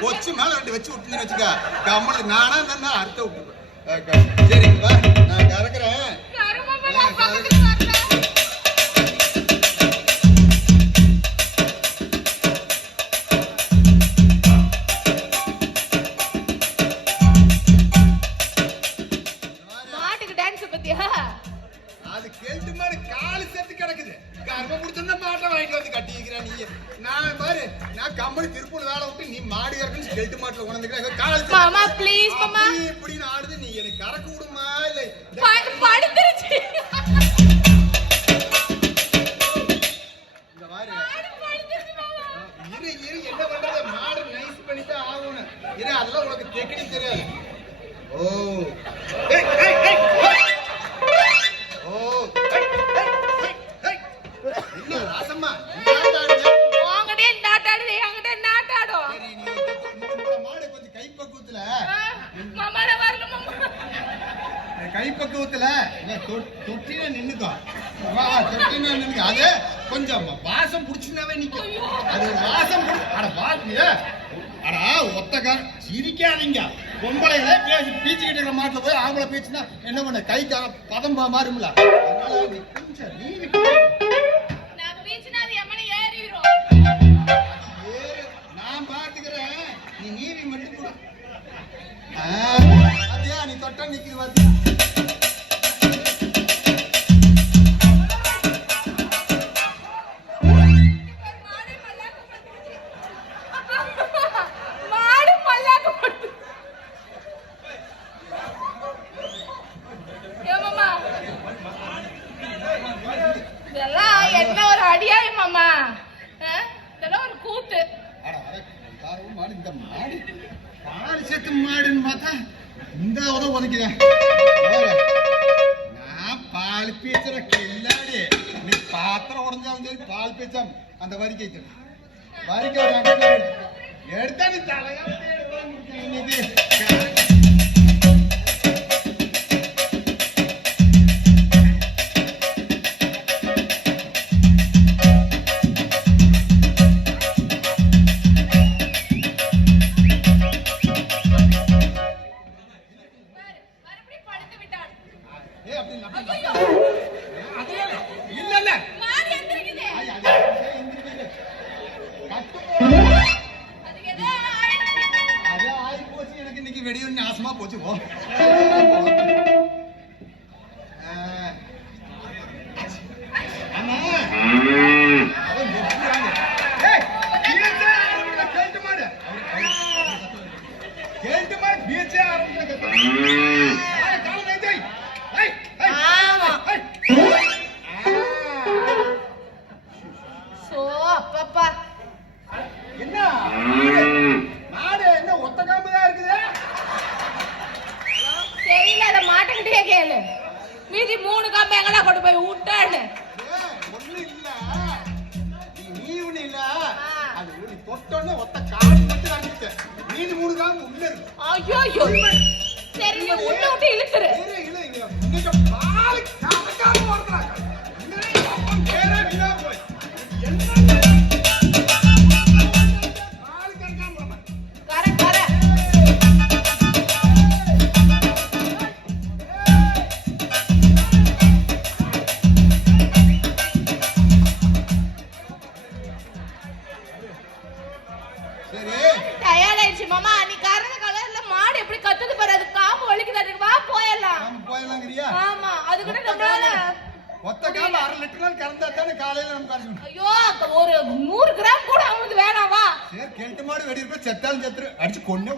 கொச்சு மேல ரெண்டு வச்சு விட்டுன்னு வச்சுக்க கம்மனு நானா தானே அறுத்த விட்டுருவேன். சரிங்களா நான் கறக்குறேன். அது கெல்ட்டு மாதிரி காலு சேர்த்து கிடக்குது. கர்ம முடிச்சுன்னா மாட்டை வாங்கிட்டு வந்து கட்டிக்கிறேன். நீ நான் பாரு நான் கம்மனு திருப்பூர் வேலை விட்டு நீ மாடு கறக்குன்னு கெல்ட்டு மாட்டுல உணர்ந்துக்கிறேன். காலு மாமா ப்ளீஸ் மாமா இப்படின்னு ஆடுது. நீ எனக்கு கறக்க விடுமா இல்ல படுத்துருச்சு. இந்த மாதிரி இரு இரு என்ன பண்றது மாடு நைஸ் பண்ணிட்டு ஆகணும். இரு அதெல்லாம் உனக்கு டெக்னிக் தெரியாது. ஓ ஏய் ஏய் ஏய் கைப்பக்குவத்துல தொட்டினா நின்னுக்கோ. தொட்டினா நின்னுக்க. அது கொஞ்சம் வாசம் புடிச்சுனாவே நிக்கும். அது வாசம் அட பாத்திய அடா ஒத்தக்கா சிரிக்காதீங்க. பொம்பளைகளே பேசி பீச்சுக்கிட்டு இருக்கிற மாட்டுல போய் ஆம்பளை பீச்சுனா என்ன பண்ண கை பதம் மாறும்ல. அதனால நீ கொஞ்சம் நீவி நான் பாத்துக்கிறேன். நீ நீவி மட்டும் கூட பாத்தியா நீ தொட்டா நிக்குது பாத்தியா. என்ன ஒரு அடியாய் மாமா, இதெல்லாம் ஒரு கூத்து. இந்த மாடு பால் செத்து மாடுன்னு பார்த்தா இந்த உதவுகிறேன். நான் பால் பீச்சுற கில்லாடி. நீ பாத்திரம் உடஞ்சாலும் சரி பால் பீச்சாம அந்த வரிக்கை வரிக்கை எடுத்தா நீ தலையா வெடி நாசமா போச்சு. போ என்ன மாடு என்ன ஒத்த காம்புதான் இருக்குது. தெரியல மாட்டுக்கிட்டே கேளு. மீதி 3 காம்பு எங்கடா கொண்டு போய் விட்டான்னு. ஒண்ணு இல்ல நீ ஒண்ணு இல்ல அது நீ தொட்டோன்னு ஒத்த காம்பு மட்டும் அடிச்சு மீதி 3 காம்பு உள்ள இருக்கு. ஐயோ ஐயோ சரி நீ உள்ள விட்டு இழுத்துரு. இல்ல இல்ல நீங்க பால் காக்காம வரறாங்க. இன்னும் கேரா வினா போய் என்ன மாமா நீ கரண கலர்ல மாடு எப்படி கத்துது பாரு. அது காம்பு வலிக்குது. அதுக்கு வா போயலாம். போயலாங்கறியா? ஆமா அது கூட நம்மளால ஒத்த காம்பு 1/2 லிட்டர் கறந்தா தானே காலையில நம்ம கறக்கணும். ஐயோ ஒரு 100 கிராம் கூட அவனுக்கு வேணாம். வா சரி கெல்ட்டு மாடு வெடி இருக்க செத்தாலும் செத்துரு அடிச்சு கொன்னே.